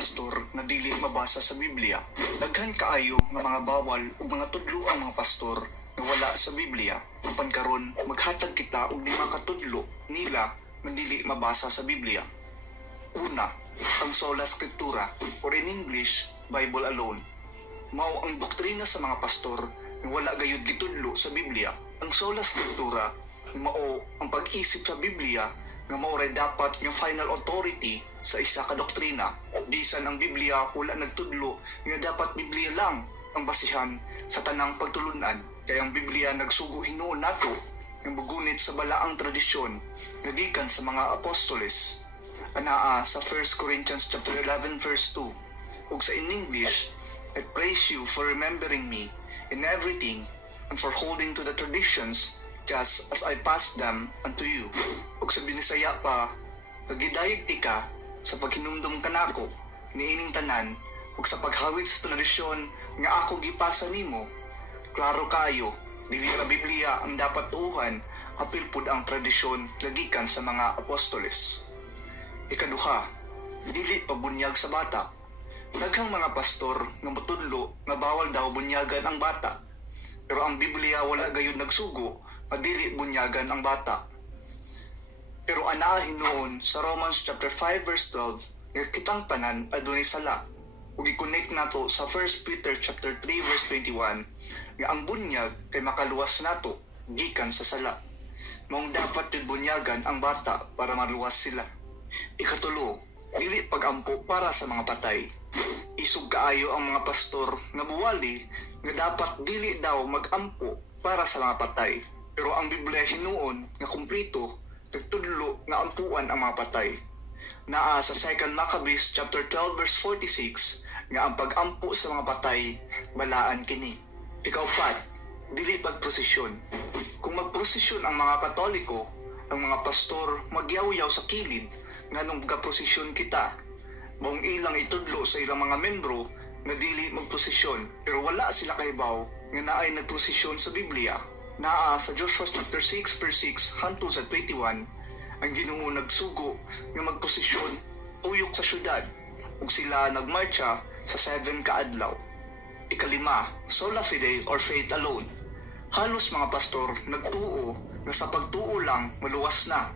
pastor na dili mabasa sa Biblia. Daghan kaayo nga mga bawal ug mga tudlo ang mga pastor nga wala sa Biblia. Apan karon maghatag kita og 5 katudlo nila nga dili mabasa sa Biblia. Una, ang sola scriptura or in English, Bible alone. Mao ang doktrina sa mga pastor nga wala gayud gitudlo sa Biblia. Ang sola scriptura mao ang pag-isip sa Biblia nga maoray dapat nga final authority sa isa ka doktrina. Bisan ang Biblia wala nagtudlo nga dapat Biblia lang ang basihan sa tanang pagtulunan. Kaya ang Biblia nagsugo hinuon nato nga bugunit sa balaang tradisyon nga gikan sa mga apostoles. Anaa sa 1 Corinthians chapter 11 verse 2. Ug sa in English, I praise you for remembering me in everything and for holding to the traditions just as I passed them unto you. Ug sa Binisaya pa, nagidayeg ti ka sa paghinumdum kanako niining tanan ug sa paghawid sa tradisyon nga ako gipasa nimo. Klaro kayo, dili ra Biblia ang dapat tuuhan, apil pud ang tradisyon lagikan sa mga apostoles. Ikaduha, dili pabunyag sa bata. Daghang mga pastor nga motudlo nga bawal daw bunyagan ang bata. Pero ang Biblia wala gayud nagsugo madili bunyagan ang bata. Pero anaa hinuon sa Romans chapter 5 verse 12 nga kitang tanan adunay sala. Ug i-connect nato sa 1 Peter chapter 3 verse 21 nga ang bunyag kay makaluwas nato gikan sa sala. Maong dapat jud bunyagan ang bata para maluwas sila. Ikatulo, dili pagampo para sa mga patay. Isug kaayo ang mga pastor nga buwali nga dapat dili daw magampo para sa mga patay. Pero ang Biblia hinuon nga kumplito nagtudlo nga ampuan ang mga patay. Naa sa 2 Maccabees chapter 12 verse 46 nga ang pag-ampo sa mga patay balaan kini. Ikaupat, dili pagprosesyon. Kung magprosesyon ang mga Katoliko, ang mga pastor magyaw-yaw sa kilid nganong gaprosesyon kita. Maong ilang itudlo sa ilang mga membro nga dili magprosesyon pero wala sila kahibaw nga naay nagprosesyon sa Biblia. Naa sa Joshua chapter 6 verse 6 hangtod sa 21 ang Ginoo nagsugo nga magposisyon tuyok sa syudad ug sila nagmarcha sa 7 ka adlaw. Ikalima, sola fide or faith alone. Halos mga pastor nagtuo nga sa pagtuo lang maluwas na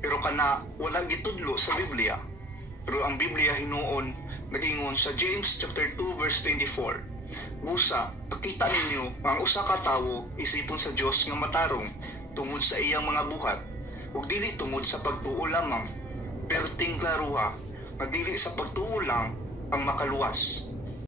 pero kana wala gitudlo sa Biblia. Pero ang Biblia hinuon nagingon sa James chapter 2 verse 24. Busa, pakita ninyo ang usa ka tawo isipon sa Dios nga matarong tungod sa iyang mga buhat ug dili tungod sa pagtuo lamang. Pero tingklaruha nga dili sa pagtuo lang ang makaluwas.